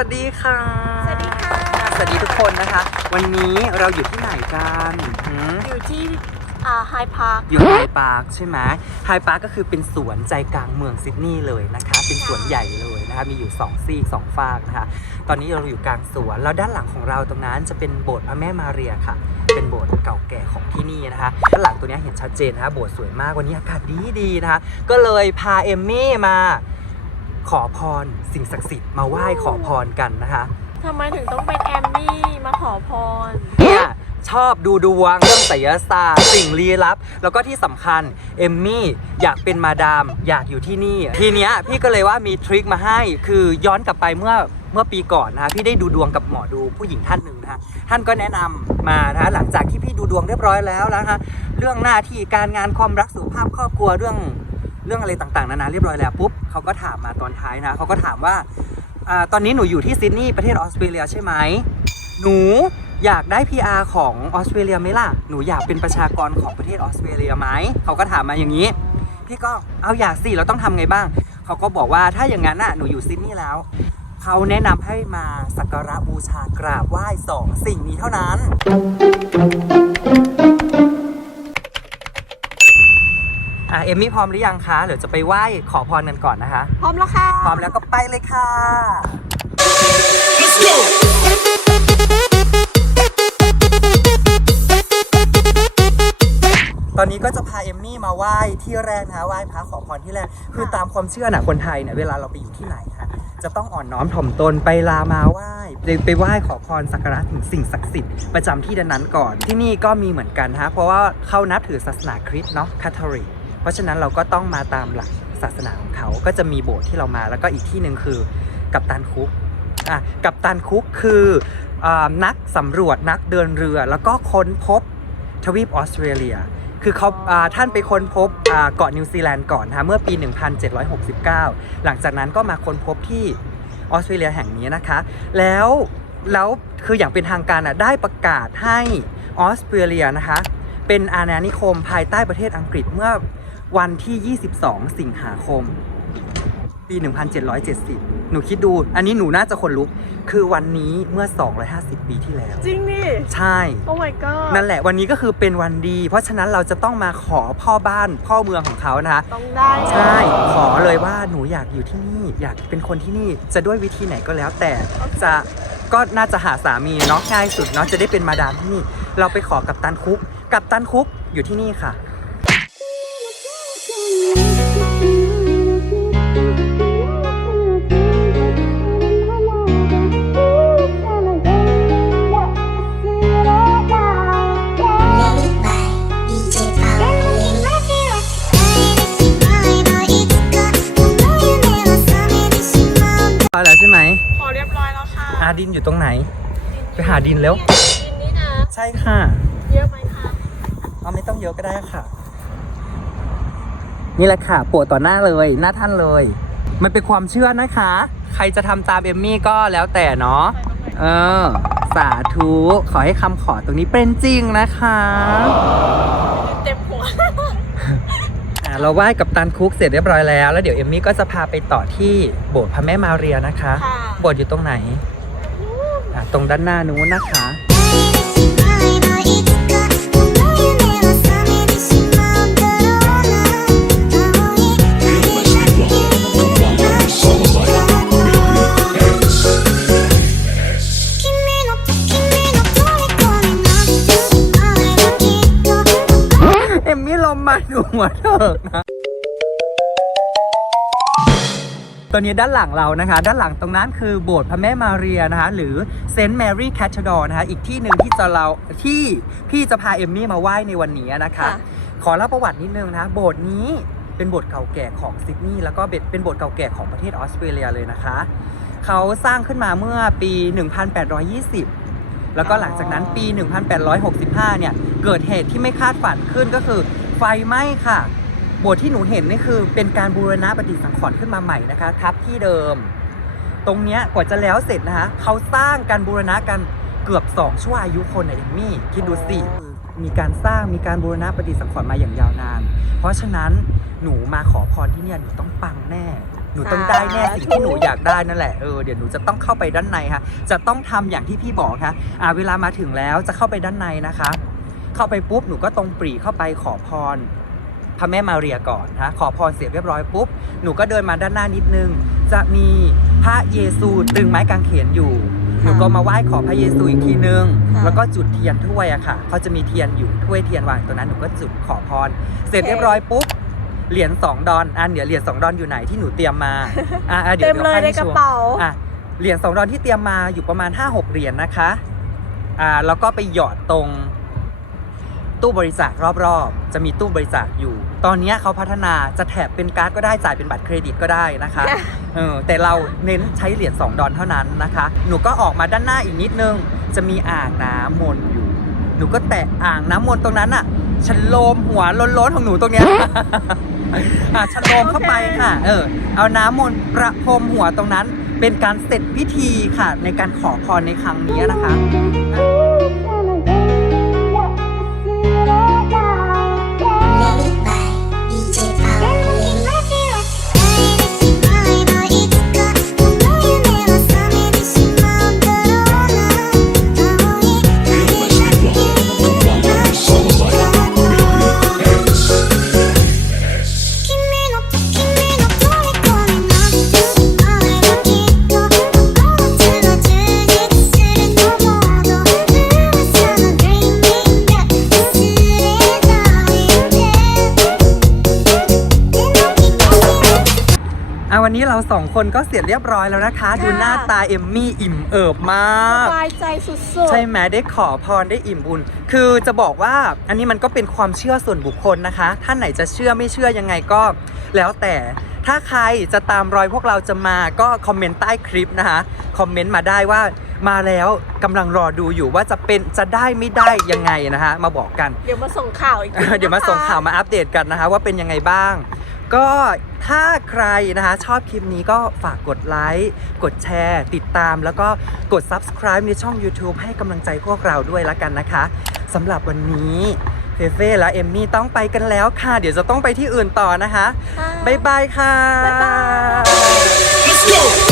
สวัสดีค่ะ สวัสดีค่ะ สวัสดีทุกคนนะคะ วันนี้เราอยู่ที่ไหนกันหืมอยู่ที่อ่าไฮพาร์คอยู่ไฮปาร์คใช่ไหมไฮปาร์คก็คือเป็นสวนใจกลางเมืองซิดนีย์เลยนะคะ เป็นสวนใหญ่เลยนะคะ มีอยู่2ซีกสองฝากนะคะ ตอนนี้เราอยู่กลางสวน แล้วด้านหลังของเราตรงนั้นจะเป็นโบสถ์พระแม่มาเรียค่ะ เป็นโบสถ์เก่าแก่ของที่นี่นะคะ ด้านหลังตัวนี้เห็นชัดเจนนะคะ โบสถ์สวยมาก วันนี้อากาศดีดีๆนะคะ ก็เลยพาเอมมี่มา ขอพรสิ่งศักดิ์สิทธิ์มาไหว้ขอพรกันนะคะทำไมถึงต้องเป็นแอมมี่มาขอพร เนี่ยชอบดูดวงเรื่องไสยศาสตร์สิ่งลี้ลับ แล้วก็ที่สำคัญเอมมี่อยากเป็นมาดาม อยากอยู่ที่นี่ ทีเนี้ยพี่ก็เลยว่ามีทริคมาให้ คือย้อนกลับไปเมื่อเมื่อปีก่อนนะคะพี่ได้ดูดวงกับหมอดูผู้หญิงท่านหนึ่งนะคะท่านก็แนะนำมานะคะหลังจากที่พี่ดูดวงเรียบร้อยแล้วนะคะเรื่องหน้าที่การงานความรักสุขภาพครอบครัวเรื่อง เรื่องอะไรต่างๆนานาเรียบร้อยแล้วปุ๊บ เขาก็ถามมาตอนท้ายนะเขาก็ถามว่าอตอนนี้หนูอยู่ที่ซิดนีย์ประเทศออสเตรเลียใช่ไหมหนูอยากได้ PR ของออสเตรเลียไหมล่ะ หนูอยากเป็นประชากรของประเทศออสเตรเลียไหมเขาก็ถามมาอย่างนี้ พี่ก็เอาอยากสิเราต้องทำไงบ้าง เขาก็บอกว่าถ้าอย่างนั้นน่ะหนูอยู่ซิดนีย์แล้ว เขาแนะนำให้มาสักการะบูชากราบไหว้สองสิ่งนี้เท่านั้น อะเอมมี่พร้อมหรือยังคะเดี๋ยวจะไปไหว้ขอพรกันก่อนนะคะ พร้อมแล้วค่ะ พร้อมแล้วก็ไปเลยค่ะตอนนี้ก็จะพาเอมมี่มาไหว้ที่แรกนะคะไหว้พระขอพรที่แรก คือตามความเชื่อน่ะคนไทยเนี่ยเวลาเราไปอยู่ที่ไหนค่ะ จะต้องอ่อนน้อมถ่อมตนไปลามาไหว้ไปไปไหว้ขอพรสักการะถึงสิ่งศักดิ์สิทธิ์ประจำที่นั้นๆก่อน ที่นี่ก็มีเหมือนกันฮะเพราะว่าเขานับถือศาสนาคริสต์เนาะคาทอลิก เพราะฉะนั้นเราก็ต้องมาตามหลักศาสนาของเขาก็จะมีโบสถ์ที่เรามา แล้วก็อีกที่หนึ่งคือกัปตันคุกอะกัปตันคุกคืออนักสำรวจนักเดินเรือ แล้วก็ค้นพบทวีปออสเตรเลีย คือเขาาท่านไปค้นพบเกาะนิวซีแลนด์ก่อนนะเมื่อปี 1769 หลังจากนั้นก็มาค้นพบที่ออสเตรเลียแห่งนี้นะคะ แล้วแล้วคืออย่างเป็นทางการอะได้ประกาศให้ออสเตรเลียนะคะ เป็นอาณานิคมภายใต้ประเทศอังกฤษเมื่อ วันที่ 22 สิงหาคม ปี 1770 หนูคิดดู อันนี้หนูน่าจะคนลุก คือวันนี้เมื่อ 250 ปีที่แล้ว จริงดิใช่ โอ้ my god นั่นแหละวันนี้ก็คือเป็นวันดี เพราะฉะนั้นเราจะต้องมาขอพ่อบ้านพ่อเมืองของเขานะคะ ต้องได้ใช่ ขอเลยว่าหนูอยากอยู่ที่นี่ อยากเป็นคนที่นี่จะด้วยวิธีไหนก็แล้วแต่จะก็น่าจะหาสามีเนาะง่ายสุดเนาะจะได้เป็นมาดามที่นี่ เราไปขอกับตันคุก กับตันคุกอยู่ที่นี่ค่ะ อาดินอยู่ตรงไหน ไปหาดินแล้ว ดินนี่นะ ใช่ค่ะ เยอะไหมคะเอาไม่ต้องเยอะก็ได้ค่ะ นี่แหละค่ะปวดต่อหน้าเลย หน้าท่านเลย มันเป็นความเชื่อนะคะ ใครจะทำตามเอมมี่ก็แล้วแต่เนาะ เออ สาธุ ขอให้คำขอตรงนี้เป็นจริงนะคะ เต็มหัว อะเราไหว้กับตันคุกเสร็จเรียบร้อยแล้ว แล้วเดี๋ยวเอมมี่ก็จะพาไปต่อที่โบสถ์พระแม่มาเรียนะคะ ค่ะ โบสถ์อยู่ตรงไหน อะ ตรงด้านหน้านู้นนะคะ เอมมี่ลมมาหนูหัวเถิกนะ ตอนนี้ด้านหลังเรานะคะ ด้านหลังตรงนั้นคือโบสถ์พระแม่มาเรียนะคะ หรือเซนต์แมรี่แคทเดอร์นะคะ อีกที่หนึ่งที่จะเราที่พี่จะพาเอมมี่มาไหว้ในวันนี้นะคะ ค่ะ ขอเล่าประวัตินิดนึงนะโบสถ์นี้เป็นโบสถ์เก่าแก่ของซิดนีย์แล้วก็เป็นโบสถ์เก่าแก่ของประเทศออสเตรเลียเลยนะคะ เขาสร้างขึ้นมาเมื่อปี 1820 แล้วก็หลังจากนั้นปี 1865 เนี่ย เกิดเหตุที่ไม่คาดฝันขึ้นก็คือไฟไหม้ค่ะ โบสถ์ที่หนูเห็นนี่คือเป็นการบูรณะปฏิสังขรณ์ขึ้นมาใหม่นะคะ ทับที่เดิม ตรงเนี้ยกว่าจะแล้วเสร็จนะคะเขาสร้างการบูรณะกันเกือบ2ชั่วอายุคนนะเอมมี่คิดดูสิมีการสร้างมีการบูรณะปฏิสังขรณ์มาอย่างยาวนาน เพราะฉะนั้นหนูมาขอพรที่เนี่ยหนูต้องปังแน่นูต้องได้แน่สิ่งที่หนูอยากได้นั่นแหละเออเดี๋ยวหนูจะต้องเข้าไปด้านในค่ะจะต้องทำอย่างที่พี่บอกค่ะอ่าเวลามาถึงแล้วจะเข้าไปด้านในนะคะ เข้าไปปุ๊บหนูก็ตรงปรีเข้าไปขอพร พระแม่มาเรียก่อนนะขอพรเสร็จเรียบร้อยปุ๊บ หนูก็เดินมาด้านหน้านิดนึง จะมีพระเยซูตรึงไม้กางเขนอยู่ หนูก็มาไหว้ขอพระเยซูอีกทีนึงค่ะแล้วก็จุดเทียนถ้วยอะค่ะเขาจะมีเทียนอยู่ถ้วยเทียนวางตัวนั้นหนูก็จุดขอพร เสร็จเรียบร้อยปุ๊บเหรียญสองดอนอันเดี๋ยวเหรียญสองดอนอยู่ไหนที่หนูเตรียมมาอะอะดี๋วเต็มเลยดี๋วในให้กระโชว์เป๋าอะเหรียญสองดอนที่เตรียมมาอยู่ประมาณ5-6เหรียญนะคะอ่าแล้วก็ไปหยอดตรง ตู้บริจาครอบๆ จะมีตู้บริจาคอยู่ ตอนนี้เขาพัฒนาจะแถบเป็นการ์ดก็ได้จ่ายเป็นบัตรเครดิตก็ได้นะคะเออแต่เราเน้นใช้เหรียญ2ดอลเท่านั้นนะคะ หนูก็ออกมาด้านหน้าอีกนิดนึง จะมีอ่างน้ำมนต์อยู่ หนูก็แตะอ่างน้ำมนต์ตรงนั้นอะชะโลมหัวล้นๆของหนูตรงเนี้ยอะชะโลมเข้าไปค่ะ เออ เอาน้ำมนต์ประพรมหัวตรงนั้น เป็นการเสร็จพิธีค่ะ ในการขอพรในครั้งนี้นะคะ สองคนก็เสร็จเรียบร้อยแล้วนะคะ ดูหน้าตาเอมมี่อิ่มเอิบมาก สบายใจสุดใช่ไหมได้ขอพรได้อิ่มบุญ คือจะบอกว่าอันนี้มันก็เป็นความเชื่อส่วนบุคคลนะคะ ท่านไหนจะเชื่อไม่เชื่อยังไงก็ แล้วแต่ถ้าใครจะตามรอยพวกเราจะมาก็คอมเมนต์ใต้คลิปนะคะ คอมเมนต์มาได้ว่ามาแล้วกำลังรอดูอยู่ว่าจะเป็นจะได้ไม่ได้ยังไงนะคะมาบอกกันๆเดี๋ยวมาส่งข่าวอีกทีเดี๋ยวมาส่งข่าวมาอัปเดตกันนะคะว่าเป็นยังไงบ้าง ก็ถ้าใครนะคะชอบคลิปนี้ก็ฝากกดไลค์กดแชร์ ติดตามแล้วก็กด subscribe ในช่อง YouTube ให้กำลังใจพวกเราด้วยละกันนะคะสำหรับวันนี้เฟเฟ่และเอมมี่ต้องไปกันแล้วค่ะ เดี๋ยวจะต้องไปที่อื่นต่อนะคะค่ะบ๊ายบายค่ะบ๊ายบาย